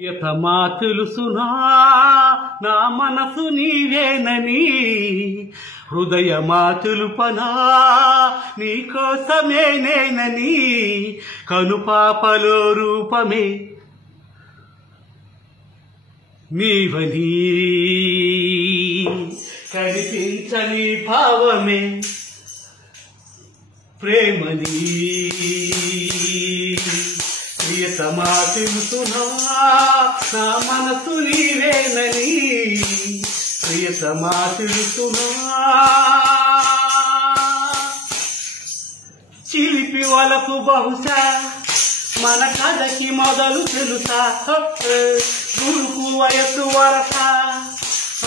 యతమా తెలుసునా నా మనసు నీవేనని, హృదయమా తెలుపనా నీకోసమే నేనని, కనుపాపలో రూపమే నీవని, కనిపించని భావమే ప్రేమని. ప్రియతమా తెలుసునా నా మనసు నీవేనని, ప్రియతమా తెలుసునా. చిలిపి వలకు బహుశా మన కథకి మొదలు తెలుసా, గురుకు వయసు వరస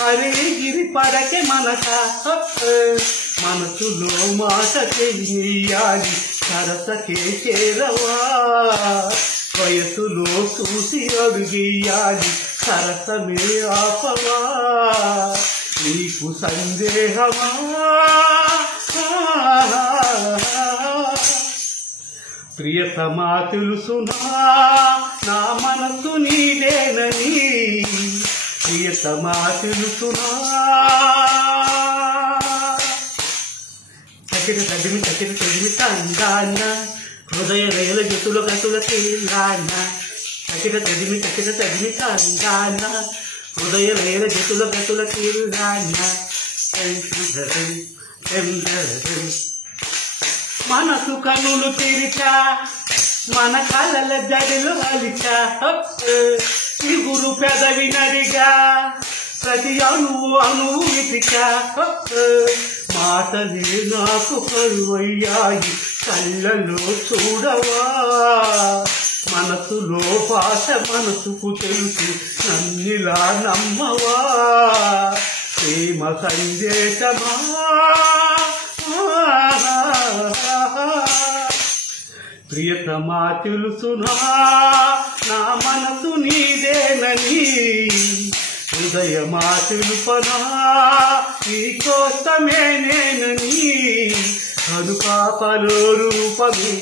అరే గిరి పడకే మనస, మనసులో మాట చెయ్యాలి సరసకే చేరవా, వయసులో చూసి అడుగేయాలి సరసమే ఆపవా, నీకు సందేహమా. ప్రియతమా తెలుసునా నా మనసు నీవేనని, ప్రియతమా తెలుసునా. చకిట తడిమి తందాన హృదయ రేల జతుల కతుల తీరాన, చకిట తడిమి తందాన హృదయ రేల జతుల కతుల తీరాన. మనసు కన్నులు తెరిచా మన కళ్ళ జడిలు అలిచా, చిగురు పెదవి నడిగా ప్రతి అణువు ఇదికా, మాటలే నాకు కరువయ్యాయి కళ్ళలో చూడవా, మనసులో భాష మనసుకు తెలుసు నన్నిలా నమ్మవా, ప్రేమ సందేశమా. ప్రియతమా తెలుసునా నా మనసు నీదేనని, హృదయమా తెలుపనా నీకోసమే నేనని, కనుపాపలో రూపమే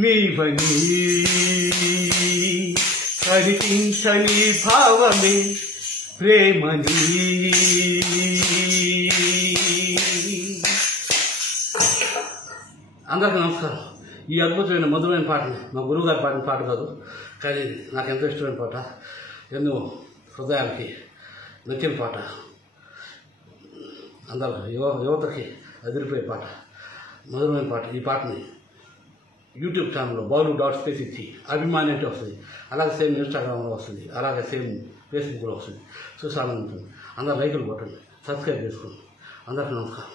నీవని, కనిపించని భావమే ప్రేమని. అందరికీ నమస్కారం. ఈ అద్భుతమైన మధురమైన పాటని మా గురువు గారు పాడిన పాట కాదు, కానీ నాకు ఎంతో ఇష్టమైన పాట, ఎన్నో హృదయాలకి నచ్చిన పాట, అందరూ యువతకి అదిరిపోయే పాట, మధురమైన పాట. ఈ పాటని యూట్యూబ్ ఛానల్లో బాలు.స్పేస్ ఇచ్చి అభిమాని అంటే వస్తుంది, అలాగే సేమ్ ఇన్స్టాగ్రామ్లో వస్తుంది, అలాగే సేమ్ ఫేస్బుక్లో వస్తుంది. చూసి ఆనందించండి. అందరూ లైకులు కొట్టండి, సబ్స్క్రైబ్ చేసుకోండి. అందరికీ నమస్కారం.